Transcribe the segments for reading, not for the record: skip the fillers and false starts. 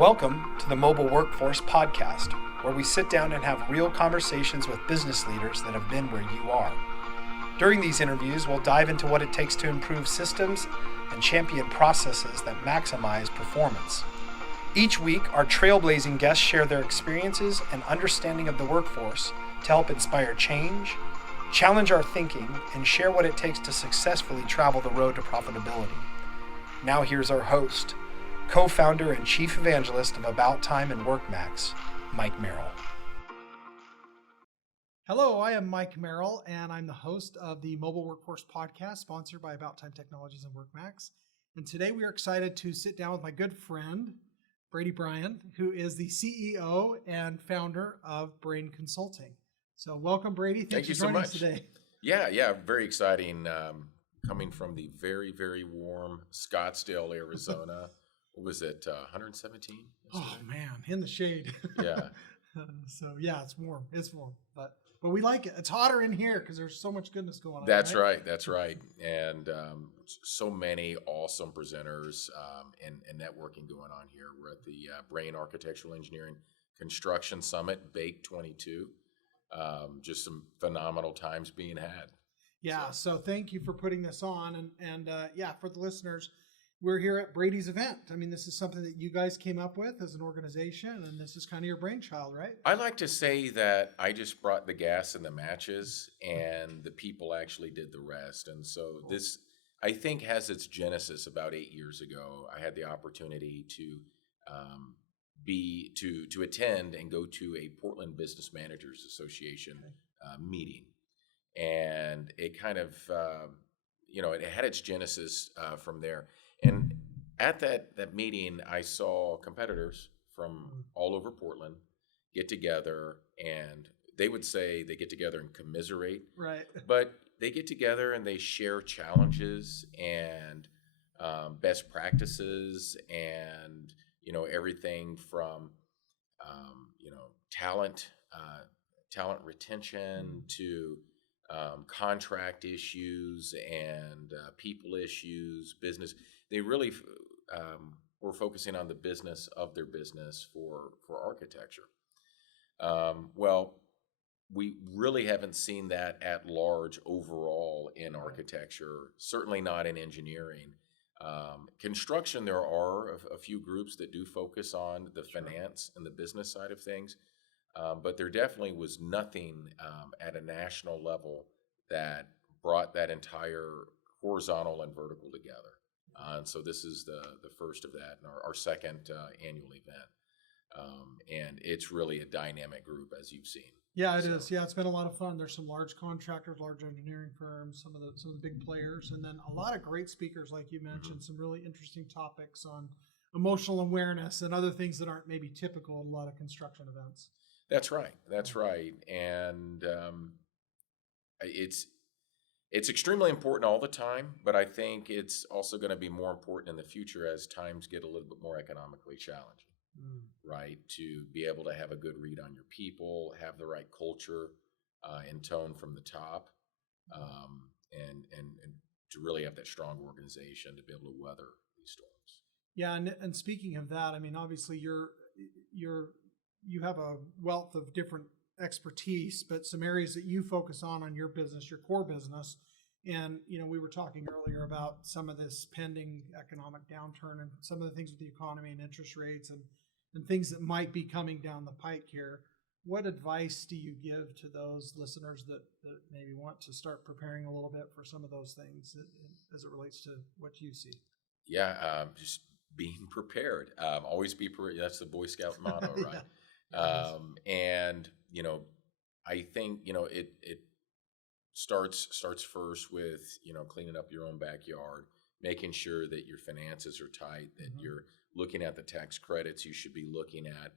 Welcome to the Mobile Workforce Podcast, where we sit down and have real conversations with business leaders that have been where you are. During these interviews, we'll dive into what it takes to improve systems and champion processes that maximize performance. Each week, our trailblazing guests share their experiences and understanding of the workforce to help inspire change, challenge our thinking, and share what it takes to successfully travel the road to profitability. Now here's our host, co-founder and chief evangelist of About Time and WorkMax, Mike Merrill. Hello, I am Mike Merrill, and I'm the host of the Mobile Workforce Podcast, sponsored by About Time Technologies and WorkMax. And today we are excited to sit down with my good friend, Brady Bryan, who is the CEO and founder of Brayn Consulting. So welcome, Brady. Thank you for so joining much. us today. Yeah, very exciting. Coming from the very, very warm Scottsdale, Arizona. What was it, 117? Oh, man, in the shade. Yeah. So, yeah, it's warm. It's warm. But we like it. It's hotter in here because there's so much goodness going on. That's right. And so many awesome presenters and networking going on here. We're at the Brayn Architectural Engineering Construction Summit, Bake 22. Just some phenomenal times being had. Yeah, so thank you for putting this on. And for the listeners, we're here at Brady's event. I mean, this is something that you guys came up with as an organization, and this is kind of your brainchild, right? I like to say that I just brought the gas and the matches, and the people actually did the rest. And so this, I think, has its genesis about 8 years ago. I had the opportunity to attend and go to a Portland Business Managers Association meeting, and it kind of it had its genesis from there. And at that meeting, I saw competitors from all over Portland get together, and they would say they get together and commiserate, right? But they get together and they share challenges and best practices, and everything from talent retention to contract issues and people issues, business. They really were focusing on the business of their business for architecture. Well, we really haven't seen that at large overall in architecture, certainly not in engineering. Construction, there are a few groups that do focus on the finance and the business side of things. But there definitely was nothing at a national level that brought that entire horizontal and vertical together. And so this is the first of that, and our second annual event. And it's really a dynamic group, as you've seen. Yeah, it is. Yeah, it's been a lot of fun. There's some large contractors, large engineering firms, some of the big players, and then a lot of great speakers, like you mentioned, some really interesting topics on emotional awareness and other things that aren't maybe typical in a lot of construction events. That's right. And it's extremely important all the time, but I think it's also going to be more important in the future as times get a little bit more economically challenging, right? To be able to have a good read on your people, have the right culture and tone from the top, and to really have that strong organization to be able to weather these storms. Yeah, and speaking of that, I mean, obviously you have a wealth of different expertise, but some areas that you focus on your business, your core business. And, we were talking earlier about some of this pending economic downturn and some of the things with the economy and interest rates and things that might be coming down the pike here. What advice do you give to those listeners that maybe want to start preparing a little bit for some of those things as it relates to what you see? Yeah, just being prepared. Always be prepared. That's the Boy Scout motto, right? Yeah. And I think it starts first with cleaning up your own backyard, making sure that your finances are tight, that you're looking at the tax credits you should be looking at,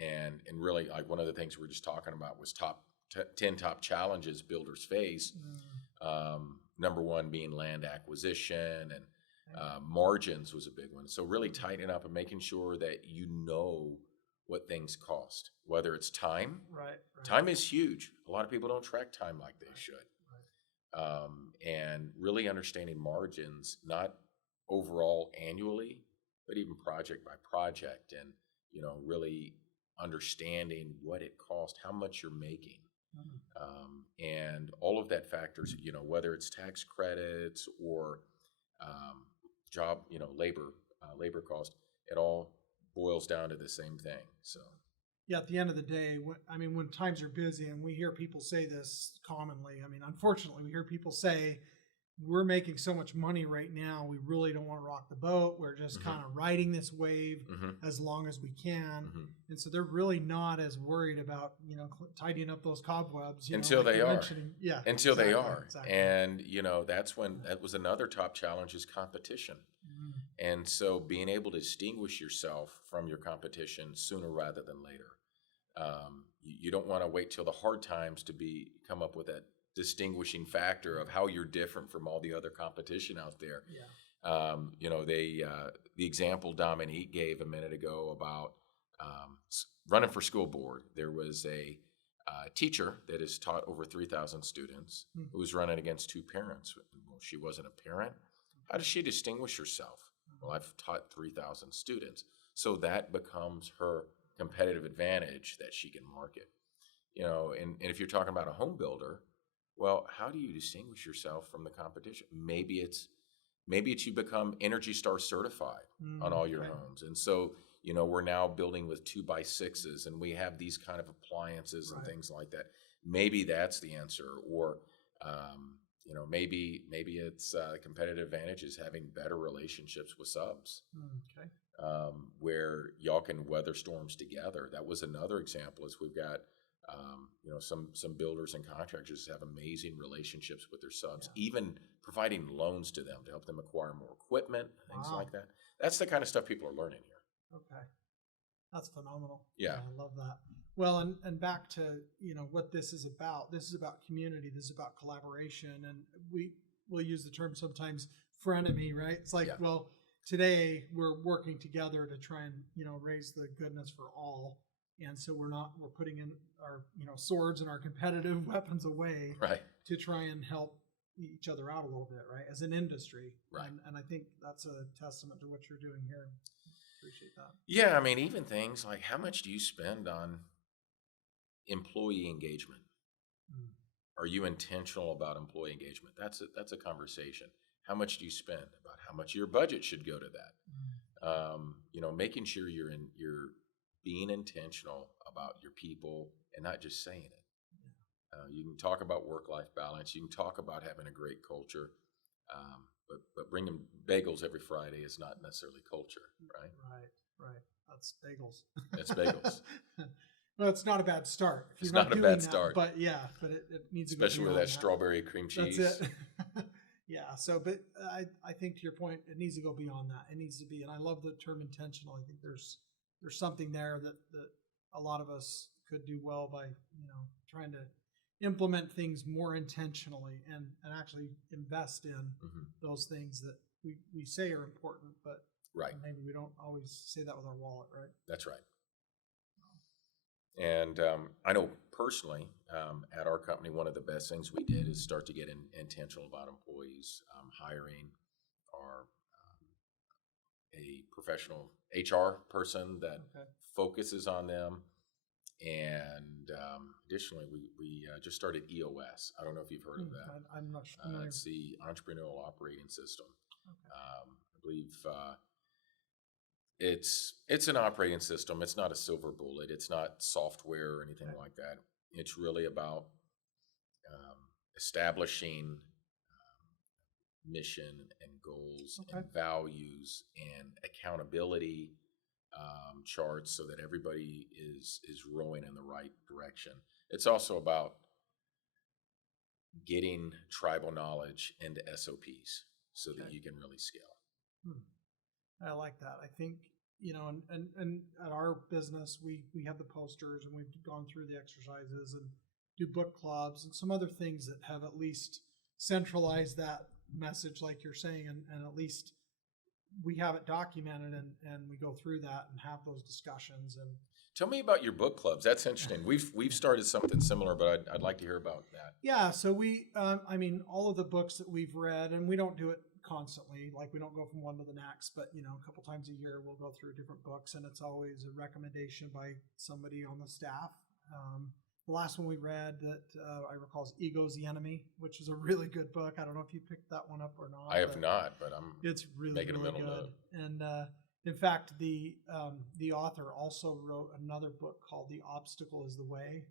and really, like, one of the things we were just talking about was 10 top challenges builders face. Number one being land acquisition, and margins was a big one. So really tightening up and making sure that what things cost, whether it's time. Right. Time is huge. A lot of people don't track time like they should. And really understanding margins, not overall annually, but even project by project, and really understanding what it costs, how much you're making, and all of that factors. Whether it's tax credits or job, labor cost, it all boils down to the same thing. So. Yeah, at the end of the day, when times are busy, and we hear people say this commonly, unfortunately, we hear people say, we're making so much money right now, we really don't want to rock the boat. We're just kind of riding this wave as long as we can. And so they're really not as worried about, tidying up those cobwebs. Until like they are. Yeah. Until exactly, they are. Exactly. And, that was another top challenge, is competition. And so being able to distinguish yourself from your competition sooner rather than later. You don't want to wait till the hard times to come up with that distinguishing factor of how you're different from all the other competition out there. The example Dominique gave a minute ago about running for school board. There was a teacher that has taught over 3,000 students who was running against two parents. Well, she wasn't a parent. How does she distinguish herself? Well, I've taught 3,000 students. So that becomes her competitive advantage that she can market. And if you're talking about a home builder, well, how do you distinguish yourself from the competition? Maybe it's you become Energy Star certified on all your homes. And so, we're now building with 2x6s, and we have these kind of appliances and things like that. Maybe that's the answer. Or, maybe it's competitive advantage is having better relationships with subs. Where y'all can weather storms together. That was another example. Is we've got some builders and contractors have amazing relationships with their subs, even providing loans to them to help them acquire more equipment, things like that. That's the kind of stuff people are learning here. Okay, that's phenomenal. Yeah, I love that. Well, and back to what this is about. This is about community. This is about collaboration, and we'll use the term sometimes frenemy, right? It's like, well, today we're working together to try and raise the goodness for all. And so we're putting in our swords and our competitive weapons away to try and help each other out a little bit, right? As an industry. And I think that's a testament to what you're doing here. Appreciate that. Yeah, even things like, how much do you spend on employee engagement? Are you intentional about employee engagement? That's a conversation. How much do you spend? About how much your budget should go to that? Making sure you're being intentional about your people and not just saying it. You can talk about work-life balance. You can talk about having a great culture, but bringing bagels every Friday is not necessarily culture, right? Right. That's bagels. It's bagels. Well, it's not a bad start. It's not a bad start. But it needs to be. Especially with that strawberry cream cheese. That's it. Yeah. So, but I think to your point, it needs to go beyond that. It needs to be, and I love the term intentional. I think there's something there that a lot of us could do well by trying to implement things more intentionally and actually invest in those things that we say are important, but maybe we don't always say that with our wallet, right? That's right. And I know personally at our company, one of the best things we did is start to get intentional about employees, hiring a professional HR person that focuses on them. And additionally, we just started EOS. I don't know if you've heard of that. I'm not familiar. It's the Entrepreneurial Operating System. I believe it's an operating system. It's not a silver bullet. It's not software or anything like that. It's really about establishing mission and goals and values and accountability charts so that everybody is rowing in the right direction. It's also about getting tribal knowledge into SOPs so that you can really scale. I like that. I think, and at our business, we have the posters and we've gone through the exercises and do book clubs and some other things that have at least centralized that message, like you're saying, and at least we have it documented and we go through that and have those discussions. And tell me about your book clubs. That's interesting. We've started something similar, but I'd like to hear about that. Yeah. So we, all of the books that we've read, and we don't do it constantly. Like we don't go from one to the next, but a couple times a year we'll go through different books, and it's always a recommendation by somebody on the staff. The last one we read that I recall is Ego's the Enemy, which is a really good book. I don't know if you picked that one up or not. I have not, but it's really, making really a mental good. note. And in fact, the author also wrote another book called The Obstacle is the Way.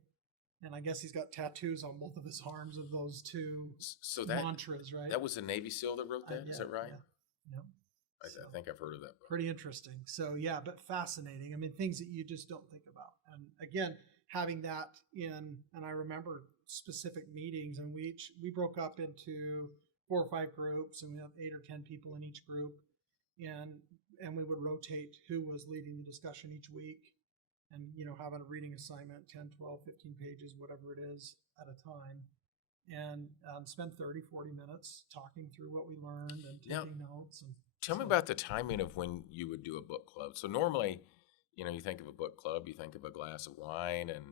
And I guess he's got tattoos on both of his arms of those two mantras, right? That was a Navy SEAL that wrote that? Yeah, is that right? Yeah. I think I've heard of that book. Pretty interesting. So yeah, but fascinating. I mean, things that you just don't think about. And again, having that and I remember specific meetings, and we broke up into 4 or 5 groups, and we have 8 or 10 people in each group, and we would rotate who was leading the discussion each week, and having a reading assignment, 10, 12, 15 pages, whatever it is at a time, and spend 30, 40 minutes talking through what we learned and taking notes. And tell me about the timing of when you would do a book club. So normally, you think of a book club, you think of a glass of wine, and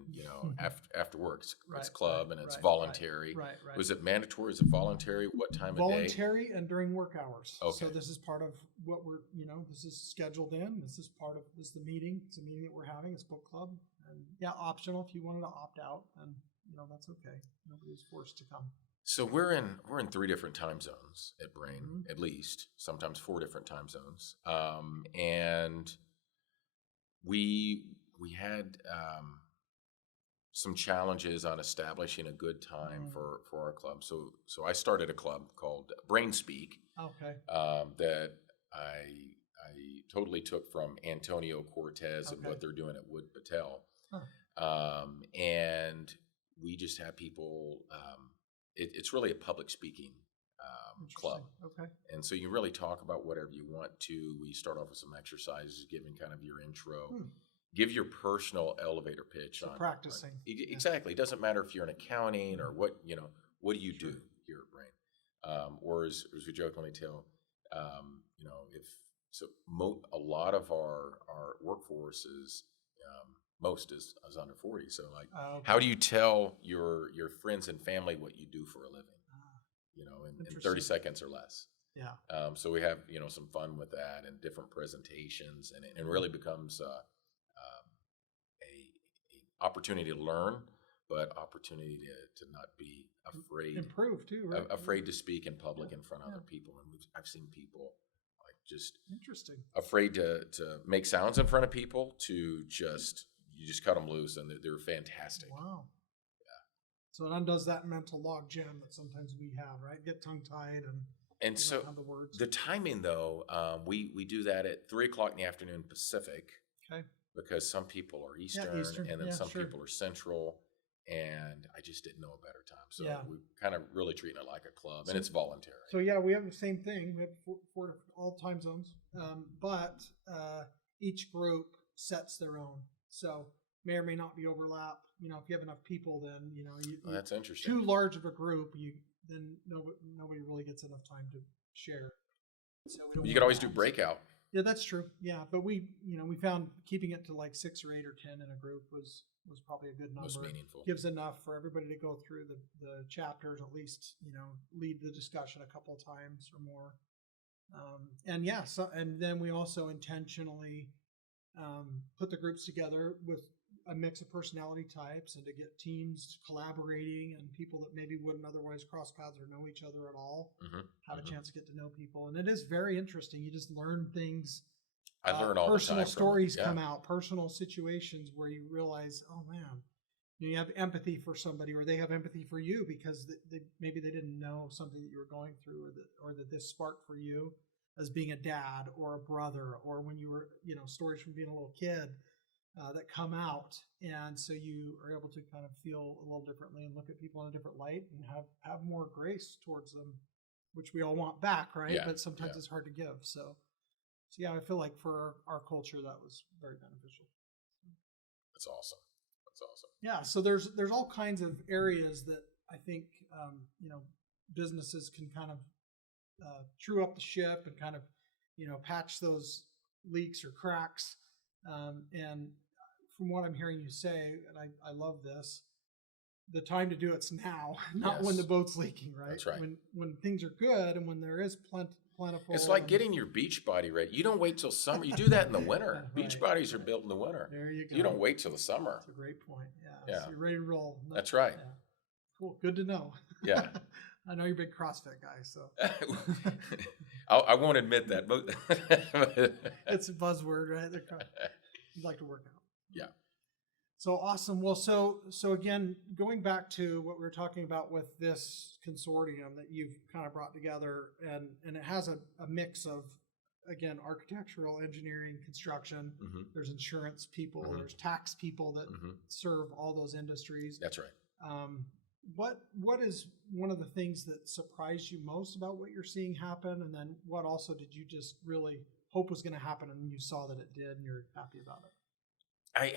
after work it's club and it's voluntary. Right. Was it mandatory? Is it voluntary? What time of day? Voluntary and during work hours. Okay. So this is part of what we're this is scheduled in. This is the meeting. It's a meeting that we're having. It's book club, and optional if you wanted to opt out, and that's okay. Nobody's forced to come. So we're in 3 different time zones at Brayn, at least, sometimes 4 different time zones, and we had some challenges on establishing a good time for our club. So I started a club called Brayn Speak. Okay. That I totally took from Antonio Cortez and what they're doing at Wood Patel. And we just have people. It's really a public speaking club. Okay. And so you really talk about whatever you want to. We start off with some exercises, giving kind of your intro. Give your personal elevator pitch on practicing. Exactly. It doesn't matter if you're in accounting or what do you do here at Brayn? Or as we jokingly tell, a lot of our workforce is most is under 40. So how do you tell your friends and family what you do for a living? In 30 seconds or less. Yeah. So we have some fun with that and different presentations, and it really becomes a opportunity to learn, but opportunity to not be afraid. Improve too, right? Afraid to speak in public in front of other people, and I've seen people just interesting, afraid to make sounds in front of people. You just cut them loose, and they're fantastic. Wow. So it undoes that mental log jam that sometimes we have, right? Get tongue-tied and so have the words. The timing, though, we do that at 3:00 in the afternoon Pacific. Okay. Because some people are Eastern, and then some people are Central, and I just didn't know a better time. So we kind of really treating it like a club, and it's voluntary. So we have the same thing. We have 4 all time zones, but each group sets their own. So may or may not be overlap. If you have enough people, then that's interesting. Too large of a group, then nobody really gets enough time to share. So you could always do breakout. Yeah, that's true. Yeah, but we found keeping it to like 6 or 8 or 10 in a group was probably a good number. Most meaningful. Gives enough for everybody to go through the chapters, at least lead the discussion a couple of times or more. And then we also intentionally put the groups together with a mix of personality types, and to get teams collaborating, and people that maybe wouldn't otherwise cross paths or know each other at all have a chance to get to know people. And it is very interesting. You just learn things. I learn all the time. Personal stories come out, personal situations where you realize, oh man, you have empathy for somebody, or they have empathy for you because maybe they didn't know something that you were going through, or that this sparked for you as being a dad or a brother, or when you were, stories from being a little kid. That come out, and so you are able to kind of feel a little differently and look at people in a different light and have more grace towards them, which we all want back, right? Yeah, but sometimes it's hard to give. So I feel like for our culture that was very beneficial. That's awesome. Yeah, so there's all kinds of areas that I think businesses can kind of true up the ship and kind of patch those leaks or cracks. And from what I'm hearing you say, and I love this, the time to do it's now, not when the boat's leaking, right? That's right. When things are good and when there is plentiful. It's like and- getting your beach body ready. You don't wait till summer. You do that in the winter. Beach Right, bodies are right. built in the winter. There you go. You don't wait till the summer. That's a great point. Yeah. Yeah. So you're ready to roll. That's right. Yeah. Cool. Good to know. Yeah. I know you're a big CrossFit guy, so I won't admit that, but it's a buzzword, right? You like to work out. yeah. So awesome. Well, so again, going back to what we were talking about with this consortium that you've kind of brought together, and it has a mix of, again, architectural, engineering, construction. Mm-hmm. There's insurance people. Mhm. There's tax people that Mm-hmm. serve all those industries. That's right. What is one of the things that surprised you most about what you're seeing happen? And then what also did you just really hope was going to happen and you saw that it did and you're happy about it?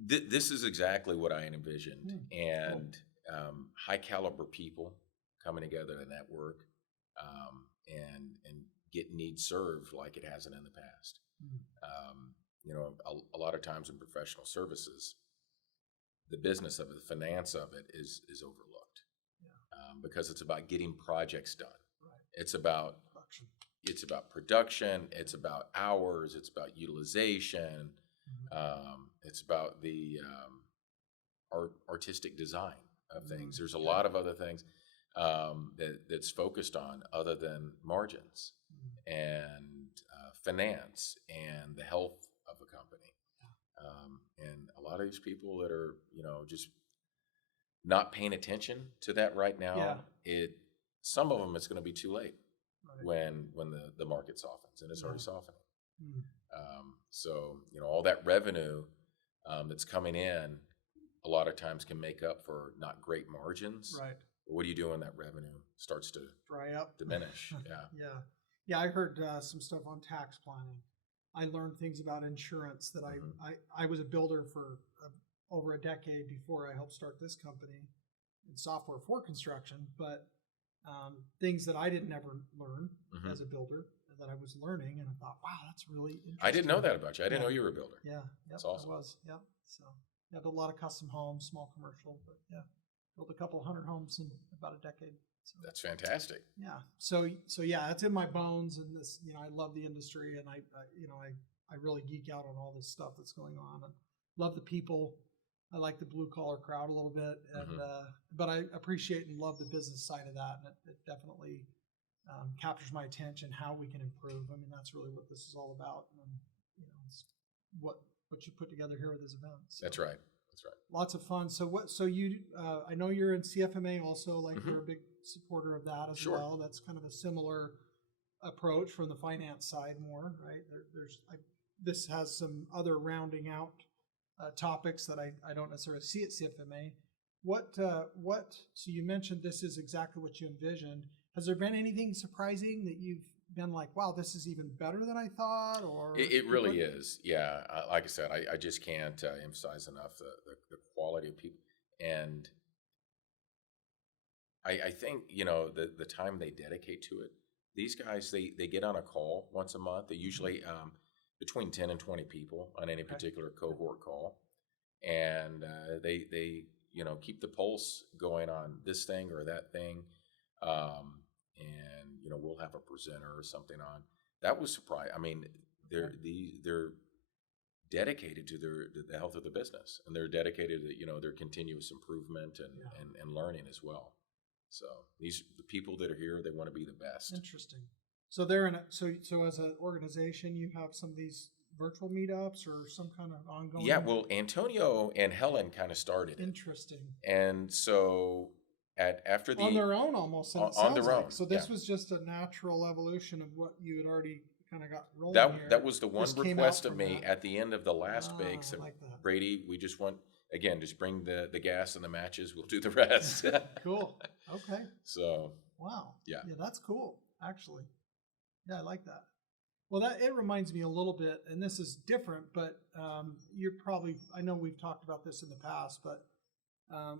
This is exactly what I envisioned, Mm, and high caliber people coming together to network, and get needs served like it hasn't in the past. Mm. A lot of times in professional services, the business of it, the finance of it is overlooked, because it's about getting projects done. Right. It's about Production. It's about production. It's about hours. It's about utilization. It's about the artistic design of things. There's a lot of other things that's focused on other than margins and finance and the health of a company. And a lot of these people that are, just not paying attention to that right now, some of them it's going to be too late when the market softens, and it's already softening. So, all that revenue that's coming in a lot of times can make up for not great margins. Right. But what do you do when that revenue starts to Dry up. diminish? Yeah. I heard some stuff on tax planning. I learned things about insurance that I was a builder for over a decade before I helped start this company in software for construction, but things that I didn't ever learn as a builder that I was learning, and I thought, wow, that's really interesting. I didn't know that about you. I didn't know you were a builder. Yeah, That's awesome. I was. Yep. So built a lot of custom homes, small commercial, but built a couple hundred homes in about a decade. So, That's fantastic. yeah. So yeah, it's in my bones, and this, I love the industry, and I really geek out on all this stuff that's going on, and love the people. I like the blue collar crowd a little bit, and but I appreciate and love the business side of that, and it definitely captures my attention. How we can improve. I mean, that's really what this is all about, and it's what you put together here with this event. So. That's right. Lots of fun. So you, I know you're in CFMA also. Like you're a big supporter of that as well. That's kind of a similar approach from the finance side, more right. This has some other rounding out topics that I don't necessarily see at CFMA. So you mentioned this is exactly what you envisioned. Has there been anything surprising that you've been like, wow, this is even better than I thought? Or It really is. Yeah. Like I said, I just can't emphasize enough the quality of people. And I think, the time they dedicate to it, these guys, they get on a call once a month. They usually between 10 and 20 people on any particular cohort call. And they keep the pulse going on this thing or that thing. And we'll have a presenter or something on. That was surprising. I mean, they're dedicated to the health of the business, and they're dedicated to their continuous improvement and learning as well. So the people that are here, they want to be the best. Interesting. So they're so as an organization, you have some of these virtual meetups or some kind of ongoing. Yeah. Well, Antonio and Helen kind of started. Interesting. And so after the on their own almost on their own. So this was just a natural evolution of what you had already kind of got rolling here. That was the one request of from me that. at the end of the last bake. I So like that. Brady, we just want, again, just bring the gas and the matches. We'll do the rest. Cool. Okay. So Wow. Yeah, that's cool, actually. Yeah, I like that. Well, it reminds me a little bit, and this is different, but I know we've talked about this in the past, but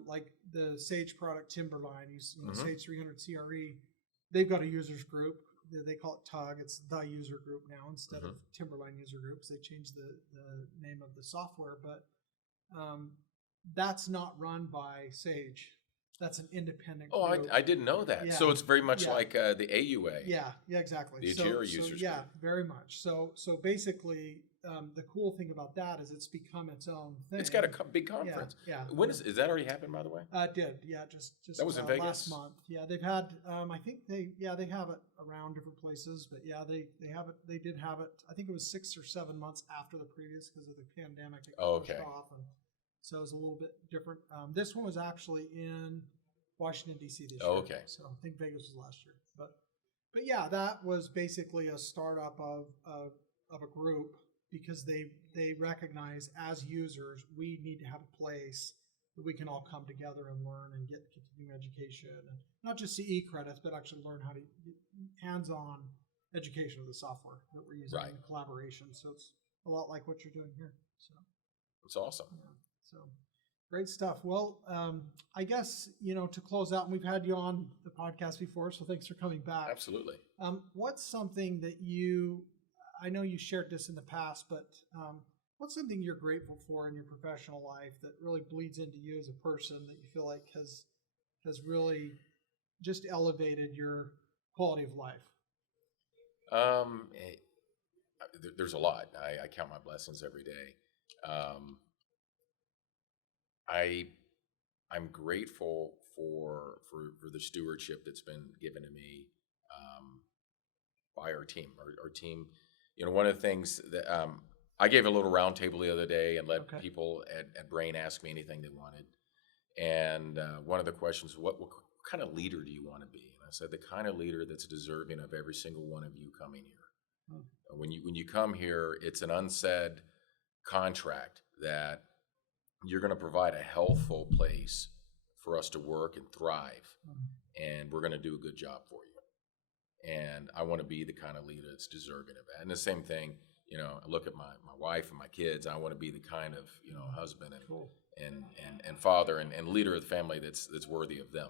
like the Sage product Timberline, Sage 300 CRE, they've got a users group. They call it TUG. It's the user group now instead of Timberline user groups. They changed the name of the software, but that's not run by Sage. That's an independent Oh, group. I didn't know that. Yeah. So it's very much Yeah. like the AUA. Yeah, exactly. The Agera users Yeah, group. very much. So basically, the cool thing about that is it's become its own thing. It's got a big conference. Yeah. When is that already happened, by the way? It did, yeah, just That was in Vegas? last month. Yeah, they've had, I think they have it around different places, but yeah, they have it. They did have it. I think it was 6 or 7 months after the previous because of the pandemic. It got pushed off, and so it was a little bit different. This one was actually in Washington D.C. this year. Oh, okay. So I think Vegas was last year, but yeah, that was basically a startup of a group because they recognize as users we need to have a place that we can all come together and learn and get continuing education, and not just CE credits, but actually learn how to get hands-on education of the software that we're using in collaboration. So it's a lot like what you're doing here. So it's awesome. Yeah, so great stuff. Well, I guess, to close out, and we've had you on the podcast before, so thanks for coming back. Absolutely. What's something that I know you shared this in the past, but what's something you're grateful for in your professional life that really bleeds into you as a person that you feel like has really just elevated your quality of life? There's a lot. I count my blessings every day. I'm grateful for the stewardship that's been given to me by our team. Our team, one of the things that I gave a little round table the other day and let people at Brayn ask me anything they wanted. And one of the questions, what kind of leader do you want to be? And I said, the kind of leader that's deserving of every single one of you coming here. When you come here, it's an unsaid contract that you're going to provide a healthful place for us to work and thrive, and we're going to do a good job for you. And I want to be the kind of leader that's deserving of that. And the same thing, I look at my wife and my kids. I want to be the kind of husband and father and leader of the family that's worthy of them.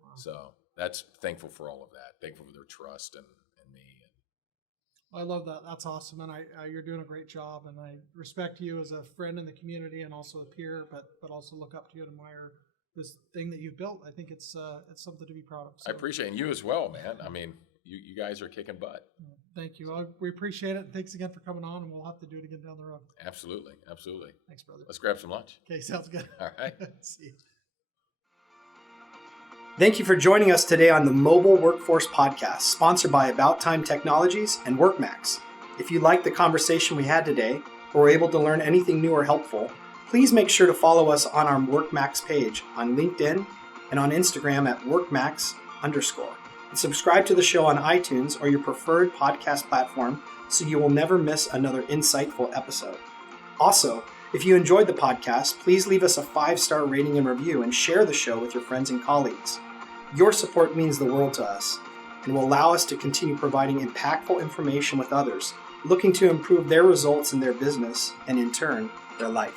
Wow. So that's thankful for all of that. Thankful for their trust and me. I love that. That's awesome, and you're doing a great job. And I respect you as a friend in the community and also a peer, but also look up to you and admire this thing that you've built. I think it's something to be proud of. So. I appreciate it. And you as well, man. I mean, you guys are kicking butt. Thank you. We appreciate it. Thanks again for coming on, and we'll have to do it again down the road. Absolutely. Thanks, brother. Let's grab some lunch. Okay, sounds good. All right. See you. Thank you for joining us today on the Mobile Workforce Podcast, sponsored by About Time Technologies and WorkMax. If you liked the conversation we had today, or were able to learn anything new or helpful, please make sure to follow us on our WorkMax page on LinkedIn and on Instagram at WorkMax_. And subscribe to the show on iTunes or your preferred podcast platform so you will never miss another insightful episode. Also, if you enjoyed the podcast, please leave us a 5-star rating and review and share the show with your friends and colleagues. Your support means the world to us and will allow us to continue providing impactful information with others looking to improve their results in their business and, in turn, their life.